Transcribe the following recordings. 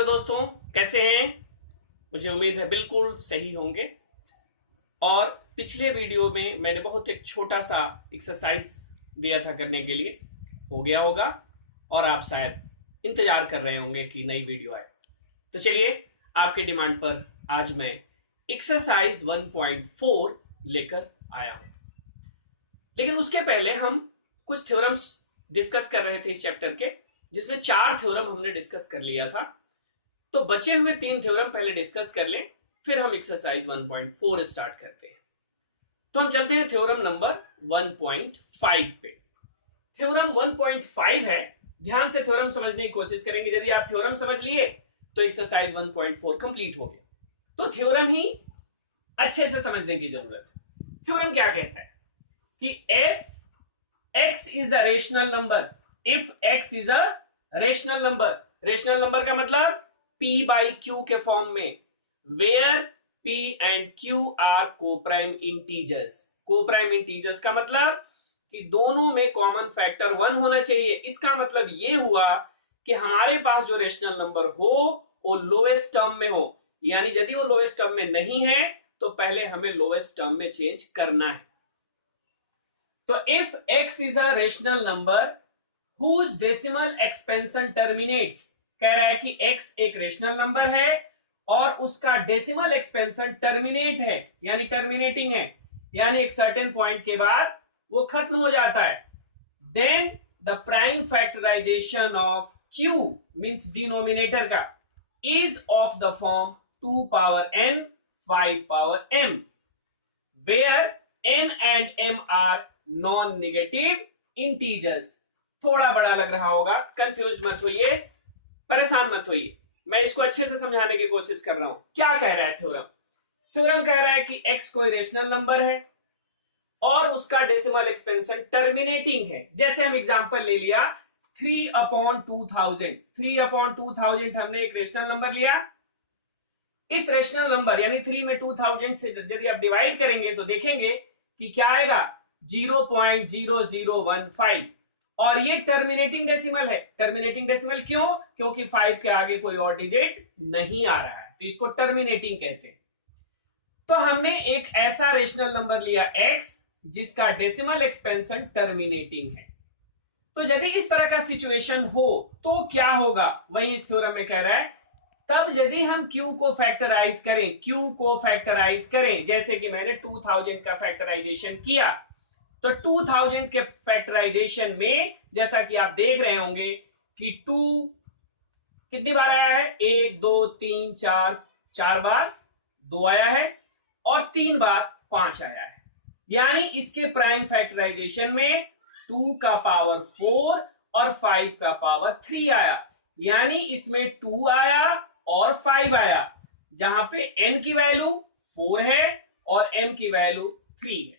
Hello दोस्तों, कैसे हैं? मुझे उम्मीद है बिल्कुल सही होंगे। और पिछले वीडियो में मैंने बहुत एक छोटा सा एक्सरसाइज दिया था करने के लिए, हो गया होगा और आप शायद इंतजार कर रहे होंगे कि नई वीडियो आए। तो चलिए, आपके डिमांड पर आज मैं एक्सरसाइज 1.4 लेकर आया हूं। लेकिन उसके पहले हम कुछ थ्योरम्स डिस्कस कर रहे थे इस चैप्टर के, जिसमें 4 थ्योरम हमने डिस्कस कर लिया था। तो बचे हुए 3 थ्योरम पहले डिस्कस कर लें, फिर हम एक्सरसाइज 1.4 स्टार्ट करते हैं। तो हम चलते हैं थ्योरम नंबर 1.5 पे। थ्योरम 1.5 है, ध्यान से थ्योरम समझने की कोशिश करेंगे। यदि आप थ्योरम समझ लिए तो एक्सरसाइज 1.4 कंप्लीट हो गया। तो थ्योरम ही अच्छे से समझने की जरूरत है। थ्योरम क्या कहता है कि f x is a rational number, if x is a rational number. Rational number का मतलब P बाई Q के फॉर्म में, where P and Q are coprime integers. Coprime integers का मतलब कि दोनों में कॉमन फैक्टर 1 होना चाहिए। इसका मतलब ये हुआ कि हमारे पास जो रेशनल नंबर हो वो लोएस्ट टर्म में हो, यानी यदि वो लोएस्ट टर्म में नहीं है तो पहले हमें लोएस्ट टर्म में चेंज करना है। तो if x is a rational number whose decimal expansion terminates, कह रहा है कि x एक रेशनल नंबर है और उसका डेसिमल एक्सपेंशन टर्मिनेट है, यानी टर्मिनेटिंग है, यानी एक सर्टेन पॉइंट के बाद वो खत्म हो जाता है। Then the prime factorization of q means denominator का is of the form 2 power n 5 power m, where n and m are non negative integers. थोड़ा बड़ा लग रहा होगा, कंफ्यूज मत होइए, परेशान मत होइए, मैं इसको अच्छे से समझाने की कोशिश कर रहा हूं। क्या कह रहा है थ्योरम? थ्योरम कह रहा है कि x कोई रेशनल नंबर है और उसका डेसिमल एक्सपेंशन टर्मिनेटिंग है। जैसे हम एग्जांपल ले लिया 3/2000, 3/2000 हमने एक रेशनल नंबर लिया। इस रेशनल नंबर यानी 3 में 2000 से यदि आप डिवाइड करेंगे तो देखेंगे कि क्या आएगा, 0.0015। और ये टर्मिनेटिंग डेसिमल है। टर्मिनेटिंग डेसिमल क्यों? क्योंकि 5 के आगे कोई और डिजिट नहीं आ रहा है, तो इसको टर्मिनेटिंग कहते हैं। तो हमने एक ऐसा रेशनल नंबर लिया x जिसका डेसिमल एक्सपेंशन टर्मिनेटिंग है। तो यदि इस तरह का सिचुएशन हो तो क्या होगा, वही इस थ्योरम में कह रहा है। तब यदि हम q को फैक्टराइज करें, q को फैक्टराइज करें, जैसे कि मैंने 2000 का फैक्टराइजेशन किया, तो 2000 के फैक्टराइजेशन में जैसा कि आप देख रहे होंगे कि 2 कितनी बार आया है, 1 2 3 4, 4 बार 2 आया है और 3 बार 5 आया है। यानी इसके प्राइम फैक्टराइजेशन में 2 का पावर 4 और 5 का पावर 3 आया, यानी इसमें 2 आया और 5 आया, जहां पे n की वैल्यू 4 है और m की वैल्यू 3 है।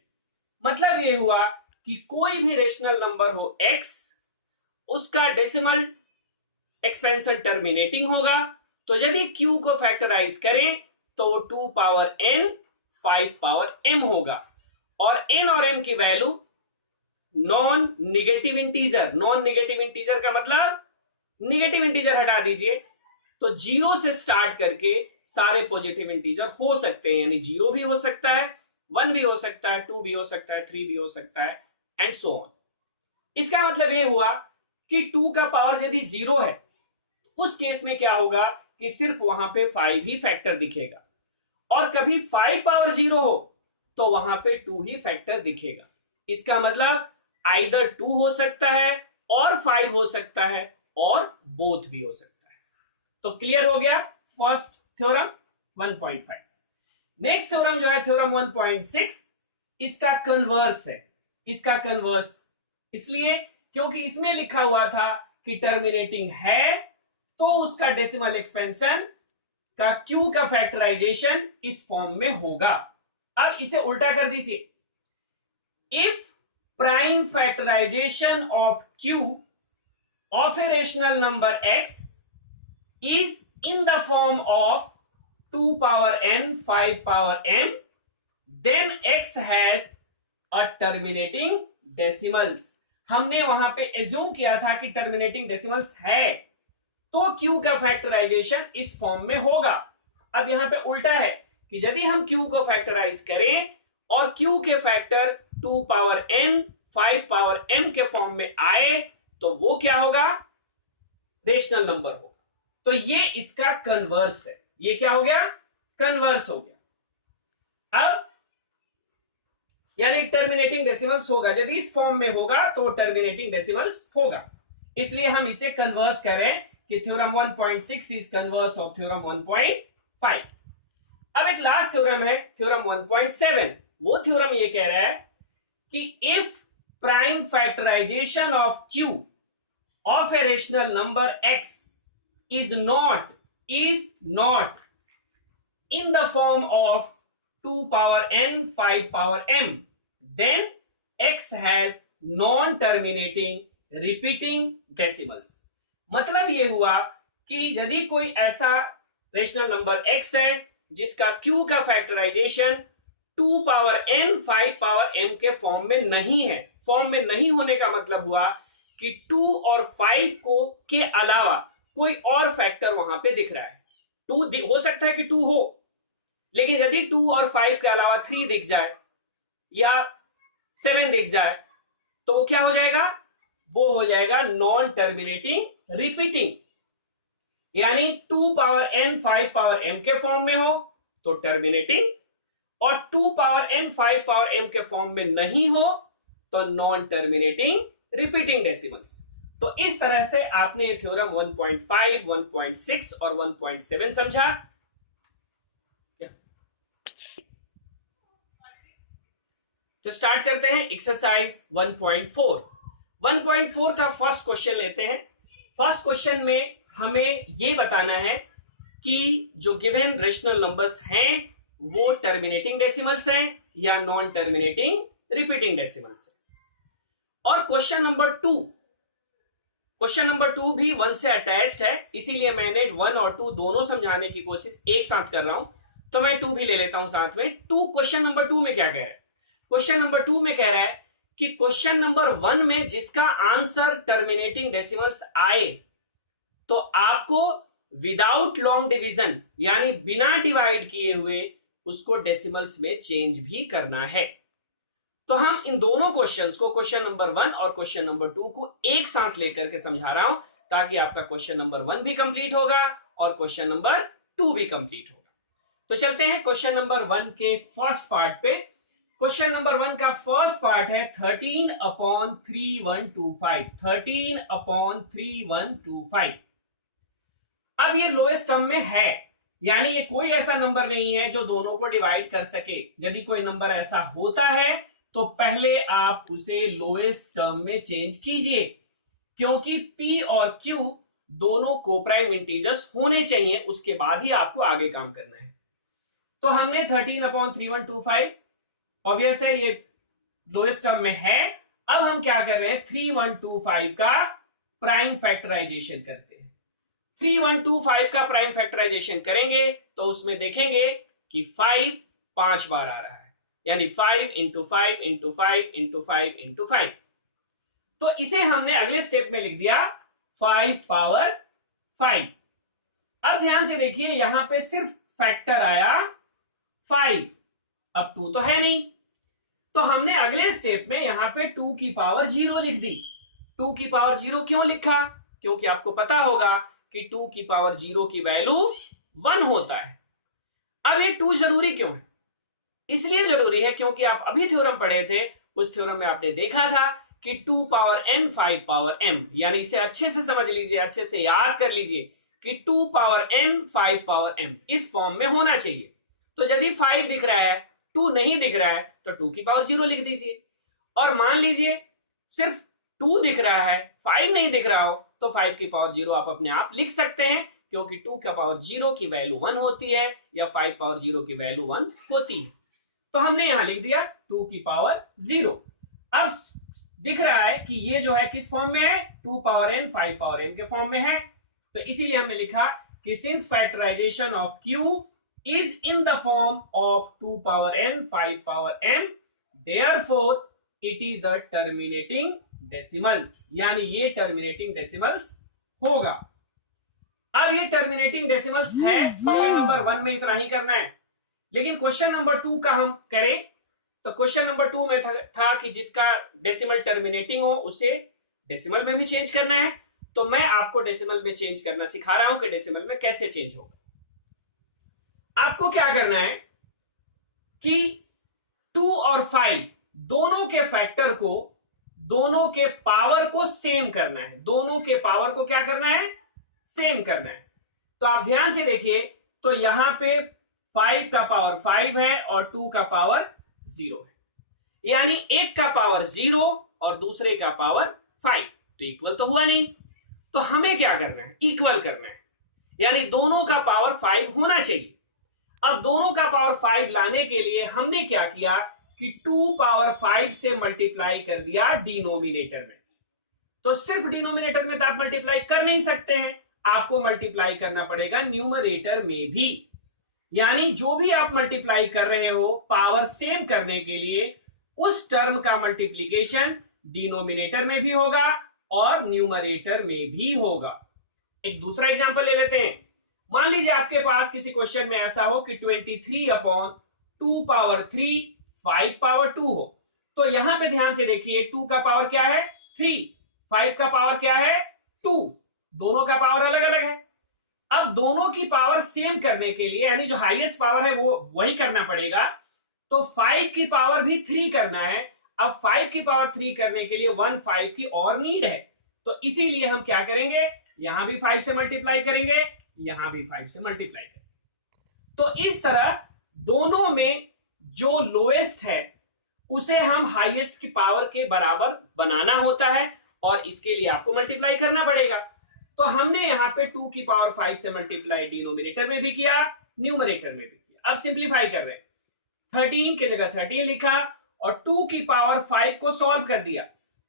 मतलब ये हुआ कि कोई भी रेशनल नंबर हो x, उसका डेसिमल एक्सपेंशन टर्मिनेटिंग होगा। तो यदि q को फैक्टराइज करें तो वो 2 पावर n 5 पावर m होगा, और n और m की value non negative integer. Non negative integer का मतलब निगेटिव इंटीजर हटा दीजिए, तो 0 से स्टार्ट करके सारे पॉजिटिव इंटीजर हो सकते हैं, यानी 0 भी हो सकता है, 1 भी हो सकता है, 2 भी हो सकता है, 3 भी हो सकता है, एंड सो ऑन। इसका मतलब ये हुआ कि 2 का पावर यदि 0 है, उस केस में क्या होगा कि सिर्फ वहां पे 5 ही फैक्टर दिखेगा, और कभी 5 पावर 0 हो तो वहां पे 2 ही फैक्टर दिखेगा। इसका मतलब आइदर 2 हो सकता है और 5 हो सकता है और बोथ भी हो सकता है। तो क्लियर हो गया फर्स्ट थ्योरम 1.5। नेक्स्ट थ्योरम जो है थ्योरम 1.6, इसका कन्वर्स है। इसका कन्वर्स इसलिए क्योंकि इसमें लिखा हुआ था कि टर्मिनेटिंग है तो उसका डेसिमल एक्सपेंशन का q का फैक्टराइजेशन इस फॉर्म में होगा। अब इसे उल्टा कर दीजिए, if prime factorization of q of a rational number x is in the form of 2 power n 5 power m, then x has a terminating decimals। हमने वहां पे एज्यूम किया था कि टर्मिनेटिंग डेसिमल्स है, तो q का फैक्टराइजेशन इस फॉर्म में होगा। अब यहां पे उल्टा है कि यदि हम q को फैक्टराइज करें और q के factor 2 power n 5 power m के फॉर्म में आए तो वो क्या होगा, रेशनल नंबर होगा। तो ये इसका कन्वर्स है, ये क्या हो गया, कन्वर्स हो गया। अब यानी टर्मिनेटिंग डेसिमल्स होगा, यदि इस फॉर्म में होगा तो टर्मिनेटिंग डेसिमल्स होगा, इसलिए हम इसे कन्वर्स करें कि theorem 1.6 is converse of theorem 1.5। अब एक लास्ट थ्योरम है थ्योरम 1.7। वो थ्योरम ये कह रहा है कि if prime factorization of q of a rational number x is not in the form of 2 power n 5 power m, then x has non-terminating repeating decimals। मतलब ये हुआ कि यदि कोई ऐसा रेशनल नंबर x है जिसका q का factorization 2 power n 5 power m के फॉर्म में नहीं है, फॉर्म में नहीं होने का मतलब हुआ कि 2 और 5 को के अलावा कोई और फैक्टर वहां पे दिख रहा है। 2 हो सकता है कि 2 हो, लेकिन यदि 2 और 5 के अलावा 3 दिख जाए या 7 दिख जाए तो वो क्या हो जाएगा, वो हो जाएगा नॉन टर्मिनेटिंग रिपीटिंग। यानी 2 पावर n 5 पावर m के फॉर्म में हो तो टर्मिनेटिंग, और 2 पावर n 5 पावर m के फॉर्म में नहीं हो तो नॉन टर्मिनेटिंग रिपीटिंग डेसिमल्स। तो इस तरह से आपने थ्योरम 1.5, 1.6 और 1.7 समझा। तो स्टार्ट करते हैं एक्सरसाइज 1.4। 1.4 का फर्स्ट क्वेश्चन लेते हैं। फर्स्ट क्वेश्चन में हमें यह बताना है कि जो गिवन रेशनल नंबर्स हैं वो टर्मिनेटिंग डेसिमल्स हैं या नॉन टर्मिनेटिंग रिपीटिंग डेसिमल्स हैं। और क्वेश्चन नंबर 2 भी 1 से अटैच्ड है, इसीलिए मैंने 1 और 2 दोनों समझाने की कोशिश एक साथ कर रहा हूं, तो मैं 2 भी ले लेता हूं साथ में। क्वेश्चन नंबर 2 में क्या कह रहा है, क्वेश्चन नंबर 2 में कह रहा है कि क्वेश्चन नंबर 1 में जिसका आंसर टर्मिनेटिंग डेसिमल्स आए तो आपको विदाउट लॉन्ग डिवीजन यानी बिना डिवाइड किए हुए उसको डेसिमल्स में चेंज भी करना है। तो हम इन दोनों क्वेश्चंस को, क्वेश्चन नंबर 1 और क्वेश्चन नंबर 2 को एक साथ लेकर के समझा रहा हूं ताकि आपका क्वेश्चन नंबर 1 भी कंप्लीट होगा और क्वेश्चन नंबर 2 भी कंप्लीट होगा। तो चलते हैं क्वेश्चन नंबर 1 के फर्स्ट पार्ट पे। क्वेश्चन नंबर 1 का फर्स्ट पार्ट है 13/3125। 13/3125। अब ये लोएस्ट टर्म में है, यानी ये कोई ऐसा नंबर नहीं है जो दोनों को डिवाइड कर सके। यदि कोई नंबर ऐसा होता है तो पहले आप उसे लोएस्ट टर्म में चेंज कीजिए, क्योंकि p और q दोनों कोप्राइम इंटीजर्स होने चाहिए, उसके बाद ही आपको आगे काम करना है। तो हमने 13/3125 ऑब्वियस है ये लोएस्ट टर्म में है। अब हम क्या कर रहे हैं, 3125 का प्राइम फैक्टराइजेशन करते हैं। 3125 का प्राइम फैक्टराइजेशन करेंगे तो उसमें देखेंगे कि 5 5 बार आ रहा है, यानी 5 इंटू 5 इंटू 5 इंटू 5 इंटू 5। तो इसे हमने अगले स्टेप में लिख दिया 5 पावर 5। अब ध्यान से देखिए यहां पे सिर्फ फैक्टर आया 5, अब 2 तो है नहीं, तो हमने अगले स्टेप में यहां पे 2 की पावर 0 लिख दी। 2 की पावर 0 क्यों लिखा, क्योंकि आपको पता होगा कि 2 की पावर 0 की वैल्यू 1 होता है। अब ये 2 जरूरी क्यों है, इसलिए जरूरी है क्योंकि आप अभी थ्योरम पढ़े थे, उस थ्योरम में आपने देखा था कि 2 पावर n 5 पावर m, यानी इसे अच्छे से समझ लीजिए, अच्छे से याद कर लीजिए कि 2 पावर n 5 पावर m इस फॉर्म में होना चाहिए। तो यदि 5 दिख रहा है 2 नहीं दिख रहा है तो 2 की पावर 0 लिख दीजिए। और मान लीजिए सिर्फ 2 दिख रहा है 5 नहीं दिख रहा हो तो 5 की पावर 0 आप अपने आप लिख सकते हैं, क्योंकि 2 का पावर 0 की वैल्यू 1 होती है या 5 पावर 0 की वैल्यू 1 होती है। तो हमने यहां लिख दिया 2 की पावर 0। अब दिख रहा है कि ये जो है किस फॉर्म में है, 2 पावर n 5 पावर m के फॉर्म में है, तो इसीलिए हमने लिखा कि since factorization of q is in the form of 2 power n 5 power m, therefore it is a terminating decimals, यानी ये terminating decimals होगा। अब ये टर्मिनेटिंग डेसिमल्स है, क्वेश्चन नंबर 1 में इतना ही करना है। लेकिन क्वेश्चन नंबर 2 का हम करें तो क्वेश्चन नंबर 2 में था कि जिसका डेसिमल टर्मिनेटिंग हो उसे डेसिमल में भी चेंज करना है। तो मैं आपको डेसिमल में चेंज करना सिखा रहा हूं कि डेसिमल में कैसे चेंज होगा। आपको क्या करना है कि 2 और 5 दोनों के फैक्टर को, दोनों के पावर को सेम करना है। दोनों के पावर को क्या करना है? सेम करना है। तो आप ध्यान से देखिए, तो यहां पे 5 का पावर 5 है और 2 का पावर 0 है, यानी एक का पावर 0 और दूसरे का पावर 5, तो इक्वल तो हुआ नहीं। तो हमें क्या करना है? इक्वल करना है, यानी दोनों का पावर 5 होना चाहिए। अब दोनों का पावर 5 लाने के लिए हमने क्या किया कि 2 पावर 5 से मल्टीप्लाई कर दिया डिनोमिनेटर में। तो सिर्फ डिनोमिनेटर में तो आप मल्टीप्लाई कर नहीं सकते हैं, आपको मल्टीप्लाई करना पड़ेगा न्यूमरेटर में भी। यानी जो भी आप मल्टीप्लाई कर रहे हो पावर सेम करने के लिए, उस टर्म का मल्टीप्लीकेशन डिनोमिनेटर में भी होगा और न्यूमरेटर में भी होगा। एक दूसरा एग्जांपल ले लेते हैं। मान लीजिए आपके पास किसी क्वेश्चन में ऐसा हो कि 23 अपॉन 2 पावर 3 5 पावर 2 हो। तो यहां पे ध्यान से देखिए, 2 का पावर क्या है? 3, 5 का पावर क्या है? 2, दोनों का पावर अलग अलग है। अब दोनों की पावर सेम करने के लिए, यानी जो हाईएस्ट पावर है वो वही करना पड़ेगा। तो 5 की पावर भी 3 करना है। अब 5 की पावर 3 करने के लिए 1 5 की और नीड है। तो इसीलिए हम क्या करेंगे, यहां भी 5 से मल्टीप्लाई करेंगे, यहां भी 5 से मल्टीप्लाई करेंगे। तो इस तरह दोनों में जो लोएस्ट है उसे हम हाईएस्ट की पावर के बराबर बनाना होता है, और इसके लिए आपको मल्टीप्लाई करना पड़ेगा। तो हमने यहाँ पे 2 की पावर 5 से मल्टीप्लाई डिनोमिनेटर में भी किया, न्यूमरेटर में भी किया। अब सिंप्लीफाई कर रहे हैं, 13 की जगह 13 लिखा और 2 की पावर 5 को सॉल्व कर दिया।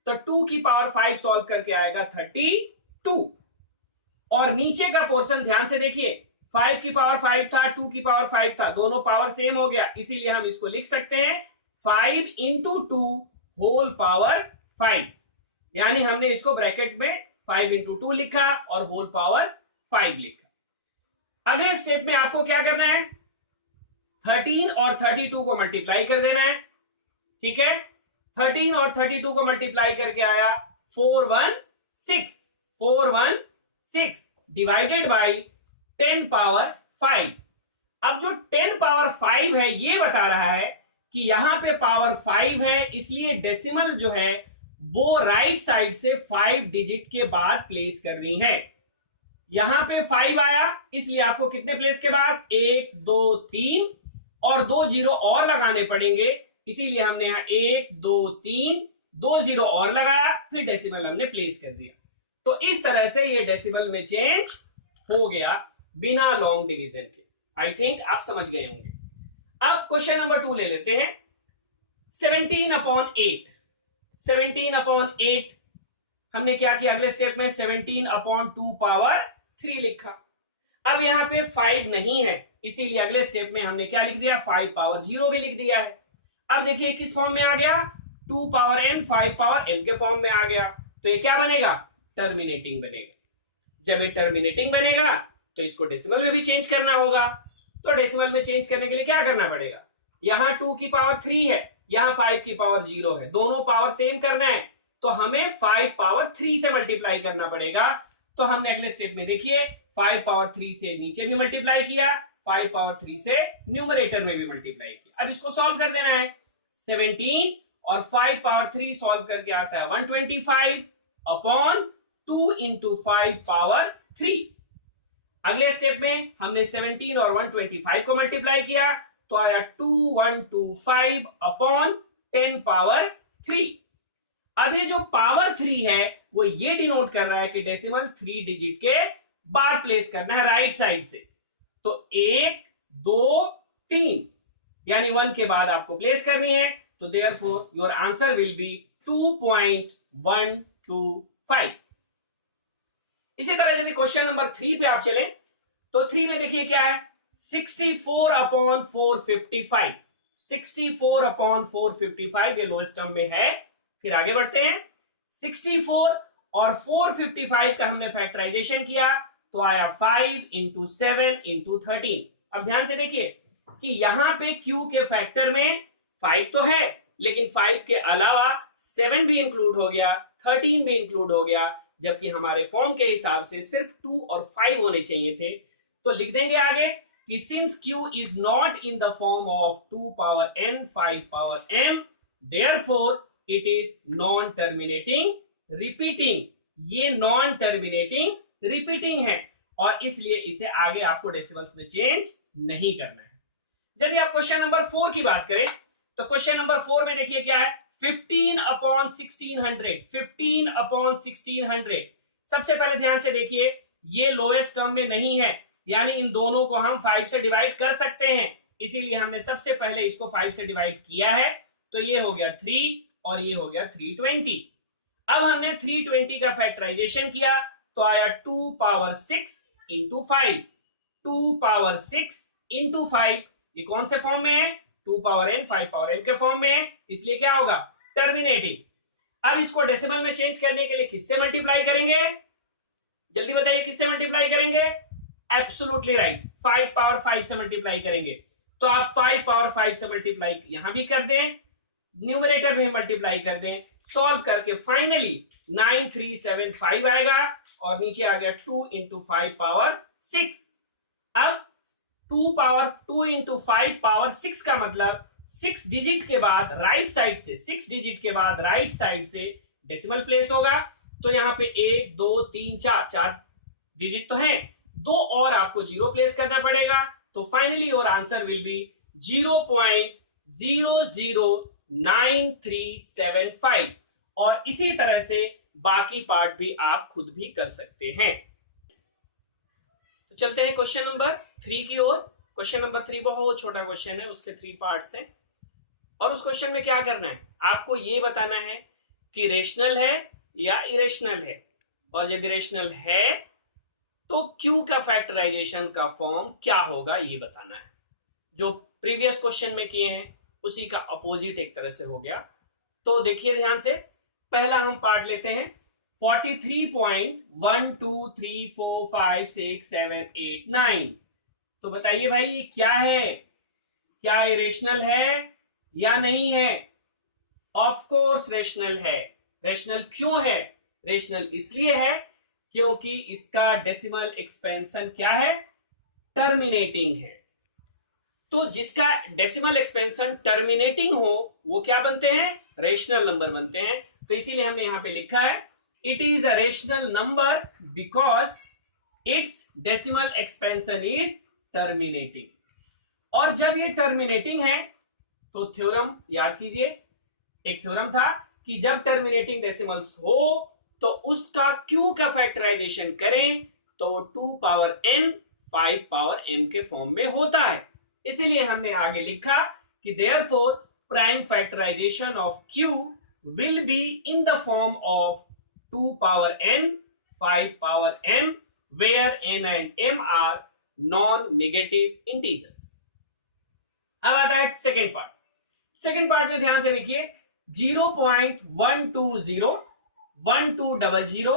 तो 2 की पावर 5 सॉल्व करके आएगा 32, और नीचे का पोर्शन ध्यान से देखिए, 5 की पावर 5 था, 2 की पावर 5 था, दोनों पावर सेम हो गया, इसीलिए हम इसको लिख सकते हैं 5 इंटू 2 होल पावर 5। यानी हमने इसको ब्रैकेट में 5 इंटू 2 लिखा और होल पावर 5 लिखा। अगले स्टेप में आपको क्या करना है, 13 और 32 को मल्टीप्लाई कर देना है। ठीक है, 13 और 32 को मल्टीप्लाई करके आया 416, 416 डिवाइडेड बाई 10 पावर 5। अब जो 10 पावर 5 है ये बता रहा है कि यहां पे पावर 5 है, इसलिए डेसिमल जो है वो राइट साइड से 5 डिजिट के बाद प्लेस करनी है। यहां पे 5 आया, इसलिए आपको कितने प्लेस के बाद? 1 2 3 और 2 जीरो और लगाने पड़ेंगे, इसीलिए हमने यहां 1 2 3 2 जीरो और लगाया, फिर डेसिमल हमने प्लेस कर दिया। तो इस तरह से ये डेसिमल में चेंज हो गया बिना लॉन्ग डिवीजन के। आई थिंक आप समझ गए होंगे। अब क्वेश्चन नंबर 2 ले लेते हैं, 17 अपॉन 8। 17 अपॉन 8 हमने क्या किया, अगले स्टेप में 17 अपॉन 2 पावर 3 लिखा। अब यहाँ पे 5 नहीं है, इसीलिए अगले स्टेप में हमने क्या लिख दिया, 5 पावर 0 भी लिख दिया है। अब देखिए किस फॉर्म में आ गया, 2 पावर n 5 पावर m के फॉर्म में आ गया। तो ये क्या बनेगा, टर्मिनेटिंग बनेगा। जब ये टर्मिनेटिंग बनेगा तो इसको डेसिमल में भी चेंज करना होगा। तो डेसिमल में चेंज करने के लिए क्या करना पड़ेगा, यहाँ 2 की पावर 3 है, यहाँ 5 की पावर 0 है, दोनों पावर सेम करना है, तो हमें 5 पावर 3 से मल्टीप्लाई करना पड़ेगा। तो हमने अगले स्टेप में देखिए 5 पावर 3 से नीचे भी मल्टीप्लाई किया, 5 पावर 3 से न्यूमरेटर में भी मल्टीप्लाई किया। अब इसको सॉल्व कर देना है, 17 और 5 पावर 3 सॉल्व करके आता है 125 अपॉन 2 इंटू 5 पावर 3। अगले स्टेप में हमने 17 और 125 को मल्टीप्लाई किया, तो आया 2125 अपॉन 10 पावर 3। अब ये जो पावर 3 है वो ये डिनोट कर रहा है कि डेसिमल 3 डिजिट के बाद प्लेस करना है राइट साइड से। तो 1 2 3 यानी 1 के बाद आपको प्लेस करनी है। तो therefore your answer will be 2.125। इसी तरह यदि क्वेश्चन नंबर 3 पे आप चले तो 3 में देखिए क्या है, 64 अपॉन 455। 64 अपॉन 455 ये लोएस्ट टर्म में है। फिर आगे बढ़ते हैं, 64 और 455 का हमने फैक्टराइजेशन किया तो आया 5 इंटू 7 इंटू 13। अब ध्यान से देखिए कि यहां पे Q के फैक्टर में 5 तो है, लेकिन 5 के अलावा 7 भी इंक्लूड हो गया, 13 भी इंक्लूड हो गया, जबकि हमारे फॉर्म के हिसाब से सिर्फ 2 और 5 होने चाहिए थे। तो लिख देंगे आगे कि since Q is not in the form of 2 power n 5 power m, therefore it is non terminating repeating. ये नॉन टर्मिनेटिंग रिपीटिंग है और इसलिए इसे आगे आपको डेसिमल्स में चेंज नहीं करना है। यदि आप क्वेश्चन नंबर 4 की बात करें तो क्वेश्चन नंबर 4 में देखिए क्या है, 15 अपॉन 1600, 15 अपॉन 1600। सबसे पहले ध्यान से देखिए ये लोएस्ट टर्म में नहीं है, यानी इन दोनों को हम 5 से डिवाइड कर सकते हैं, इसीलिए हमने सबसे पहले इसको 5 से डिवाइड किया है। तो ये हो गया 3 और ये हो गया 320। अब हमने 320 का फैक्टराइजेशन किया तो आया 2 पावर 6 इंटू 5, 2 पावर 6 इंटू 5। ये कौन से फॉर्म में है, 2 पावर n 5 पावर n के फॉर्म में है, इसलिए क्या होगा, टर्मिनेटिंग। अब इसको डेसिमल में चेंज करने के लिए किससे मल्टीप्लाई करेंगे, जल्दी बताइए किससे मल्टीप्लाई करेंगे, एब्सोल्युटली राइट, 5 पावर 5 से मल्टीप्लाई करेंगे। तो आप 5 पावर 5 से मल्टीप्लाई यहां भी कर दें, न्यूमरेटर में मल्टीप्लाई कर दें, सॉल्व करके फाइनली 9375 आएगा और नीचे आ गया 2 इंटू 5 पावर 6। अब 2 पावर 2 इंटू 5 पावर 6 का मतलब 6 डिजिट के बाद राइट साइड से, 6 डिजिट के बाद राइट साइड से डेसिमल प्लेस होगा। तो यहाँ पे 1 2 3 4 4 डिजिट तो है, 2 और आपको जीरो प्लेस करना पड़ेगा। तो finally your answer will be 0.009375। और इसी तरह से बाकी पार्ट भी आप खुद भी कर सकते हैं। तो चलते हैं क्वेश्चन नंबर 3 की ओर। क्वेश्चन नंबर 3 बहुत छोटा क्वेश्चन है, उसके 3 पार्ट्स हैं और उस क्वेश्चन में क्या करना है, आपको ये बताना है कि रेशनल है या इरेशनल है, और यदि रेशनल है तो Q का फैक्टराइजेशन का फॉर्म क्या होगा ये बताना है। जो प्रीवियस क्वेश्चन में किए हैं उसी का अपोजिट एक तरह से हो गया। तो देखिए ध्यान से, पहला हम पार्ट लेते हैं 43.123456789। तो बताइए भाई ये क्या है, क्या ये रेशनल है या नहीं है। ऑफ कोर्स रेशनल है। रेशनल क्यों है, रेशनल इसलिए है क्योंकि इसका डेसिमल एक्सपेंशन क्या है, टर्मिनेटिंग है। तो जिसका डेसिमल एक्सपेंशन टर्मिनेटिंग हो वो क्या बनते हैं, रेशनल नंबर बनते हैं। तो इसीलिए हमने यहां पे लिखा है it is a rational number because it's decimal expansion is terminating. और जब ये टर्मिनेटिंग है तो थ्योरम याद कीजिए, एक थ्योरम था कि जब टर्मिनेटिंग डेसिमल्स हो तो उसका Q का फैक्टराइजेशन करें तो 2 पावर n 5 पावर m के फॉर्म में होता है। इसीलिए हमने आगे लिखा कि therefore prime factorization of Q will be in the form of 2 power n 5 power m where n and m are non-negative integers। अब आता है सेकेंड पार्ट। सेकेंड पार्ट में ध्यान से देखिए 0.120 1200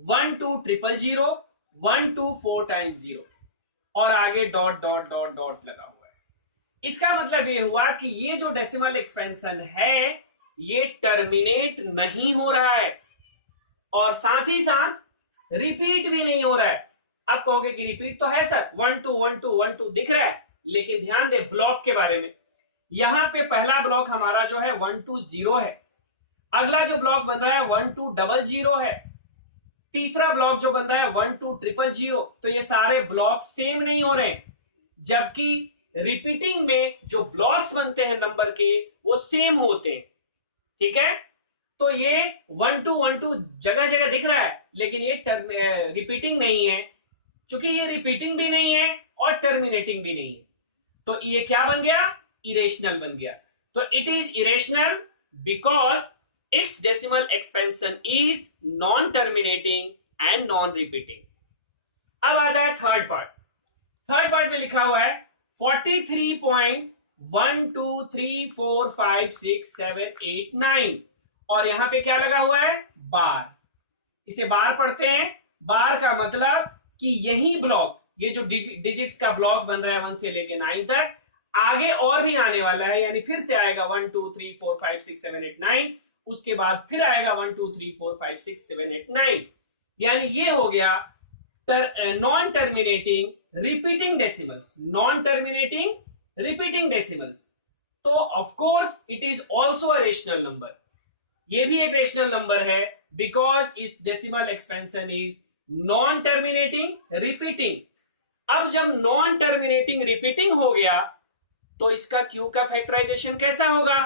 12000 124 टाइम्स 0 और आगे डॉट डॉट डॉट डॉट लगा हुआ है। इसका मतलब ये हुआ कि ये जो डेसिमल एक्सपेंशन है ये टर्मिनेट नहीं हो रहा है और साथ ही साथ रिपीट भी नहीं हो रहा है। आप कहोगे कि रिपीट तो है सर, 1 2 1 2 1 2 दिख रहा है, लेकिन ध्यान दे ब्लॉक के बारे में। यहां पे पहला ब्लॉक हमारा जो है 120 है, अगला जो ब्लॉक बन रहा है 1200 है, तीसरा ब्लॉक जो बन रहा है 12000। तो ये सारे ब्लॉक सेम नहीं हो रहे, जबकि रिपीटिंग में जो ब्लॉक्स बनते हैं नंबर के वो सेम होते हैं। ठीक है, तो ये 1 2 1 2 जगह जगह दिख रहा है, लेकिन ये रिपीटिंग नहीं है। चूंकि ये रिपीटिंग भी नहीं है और टर्मिनेटिंग भी नहीं है, तो ये क्या बन गया, इरेशनल बन गया। तो it is irrational because its decimal expansion is non-terminating and non-repeating। अब आ जाए थर्ड पार्ट। थर्ड पार्ट में लिखा हुआ है 43.123456789 और यहां पे क्या लगा हुआ है, बार। इसे बार पढ़ते हैं, बार का मतलब कि यही ब्लॉक, ये जो डिजिट्स का ब्लॉक बन रहा है 1 से लेके 9 तक, आगे और भी आने वाला है, यानी फिर से आएगा 1 2 3 4 5 6 7 8 9, उसके बाद फिर आएगा 1 2 3 4 5 6 7 8 9, यानी ये हो गया non terminating repeating decimals, non terminating repeating decimals. तो of course it is also a rational number, ये भी एक रेशनल नंबर है, बिकॉज इस decimal expansion is non terminating repeating. अब जब नॉन टर्मिनेटिंग रिपीटिंग हो गया तो इसका क्यू का फैक्टराइजेशन कैसा होगा?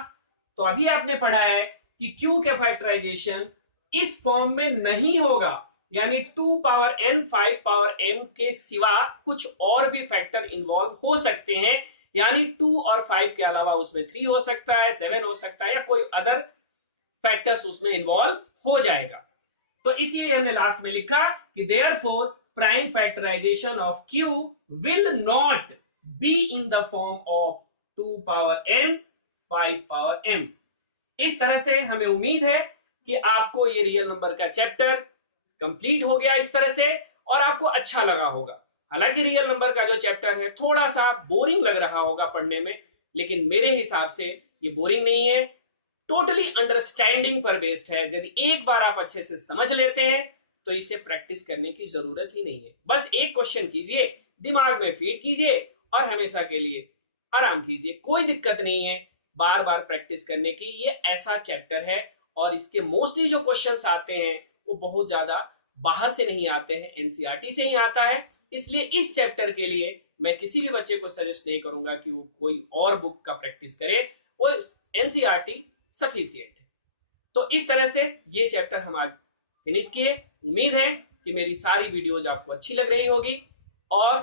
तो अभी आपने पढ़ा है कि क्यू का फैक्टराइजेशन इस फॉर्म में नहीं होगा, यानी 2 पावर n 5 पावर m के सिवा कुछ और भी फैक्टर इन्वॉल्व हो सकते हैं, यानी 2 और 5 के अलावा उसमें 3 हो सकता है, 7 हो सकता है, या कोई अदर फैक्टर्स उसमें इन्वॉल्व हो जाएगा। तो इसलिए हमने लास्ट में लिखा कि therefore prime factorization of q will not be in the form of 2 power n 5 power m। इस तरह से हमें उम्मीद है कि आपको ये रियल नंबर का चैप्टर कंप्लीट हो गया इस तरह से, और आपको अच्छा लगा होगा। हालांकि रियल नंबर का जो चैप्टर है थोड़ा सा बोरिंग लग रहा होगा पढ़ने में, लेकिन मेरे हिसाब से ये बोरिंग नहीं है, टोटली अंडरस्टैंडिंग पर बेस्ड है। यदि एक बार आप अच्छे से समझ लेते हैं तो इसे प्रैक्टिस करने की जरूरत ही नहीं है। बस एक क्वेश्चन कीजिए, दिमाग में फीड कीजिए और हमेशा के लिए आराम कीजिए, कोई दिक्कत नहीं है बार बार प्रैक्टिस करने की। ये ऐसा चैप्टर है और इसके मोस्टली जो क्वेश्चंस आते हैं वो बहुत ज्यादा बाहर से नहीं आते हैं, एनसीईआरटी से ही आता है। इसलिए इस चैप्टर के लिए मैं किसी भी बच्चे को सजेस्ट नहीं करूंगा कि वो कोई और बुक का प्रैक्टिस करे, वो एनसीईआरटी सफिशिएंट है। तो इस तरह से ये चैप्टर हम आज फिनिश किए। उम्मीद है कि मेरी सारी वीडियोज आपको अच्छी लग रही होगी, और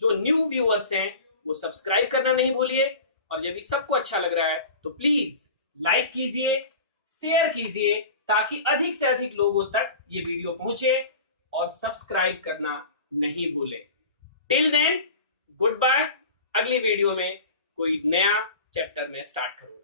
जो न्यू व्यूअर्स हैं वो सब्सक्राइब करना नहीं भूलिए, और यदि सबको अच्छा लग रहा है तो प्लीज लाइक कीजिए, शेयर कीजिए, ताकि अधिक से अधिक लोगों तक ये वीडियो पहुंचे, और सब्सक्राइब करना नहीं भूलें। टिल देन गुड बाय, अगली वीडियो में कोई नया चैप्टर में स्टार्ट करूंगा।